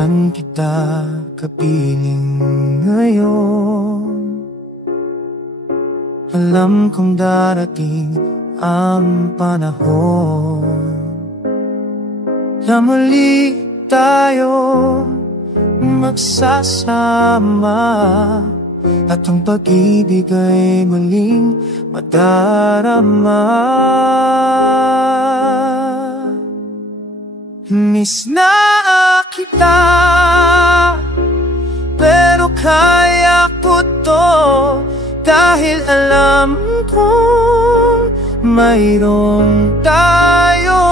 man kita kapiling ngayon, alam kong darating ang panahon na muli tayo magsasama, at ang pag-ibig ay muling madarama. Miss na kita, pero kaya ko to, dahil alam kong mayroong tayo.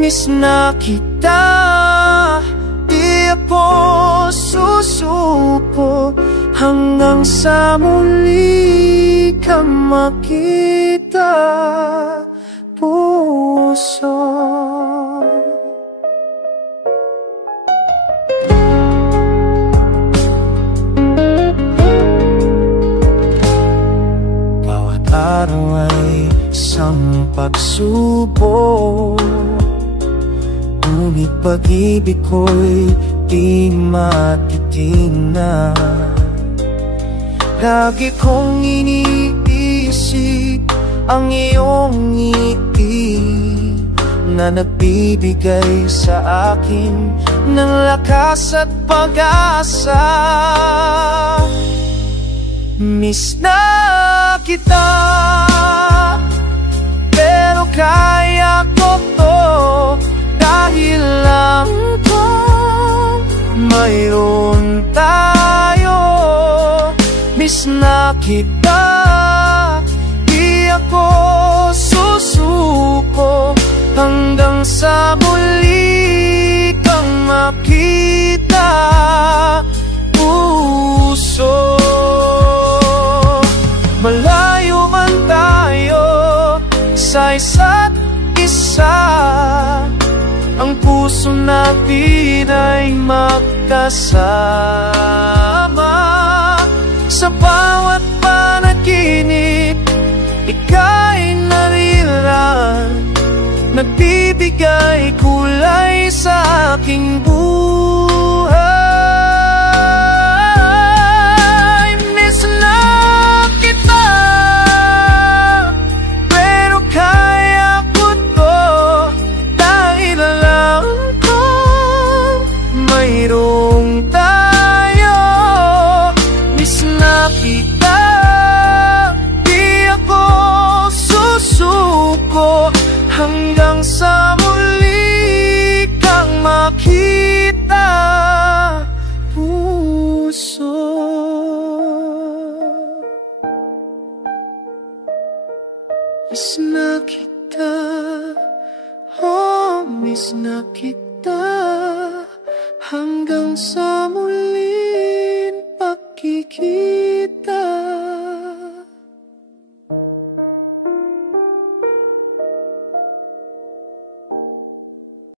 Miss na kita, di ako susuko hanggang sa muli kang makita, puso. Bawat araw ay isang pagsubok, ngunit pag-ibig ko'y di matitingnan. Lagi kong iniisip ang iyong ngiti na nagbibigay sa akin ng lakas at pag-asa. Miss na kita, pero kaya ko to, dahil lang kung mayroon tayo. Miss na kita, di ako susuko hanggang sa muli kang makita, puso. Malayo man tayo sa isa't isa, ang puso natin ay magkasama. Sa bawat panaginip, ika'y nariran, nagbibigay kulay sa aking buhay. Miss na kita, pero kaya ko to, dahil alam kong mayroong tayo. Miss na kita, di ako susuko hanggang sa muli kang makita, puso. Miss na kita, oh, miss na kita hanggang sa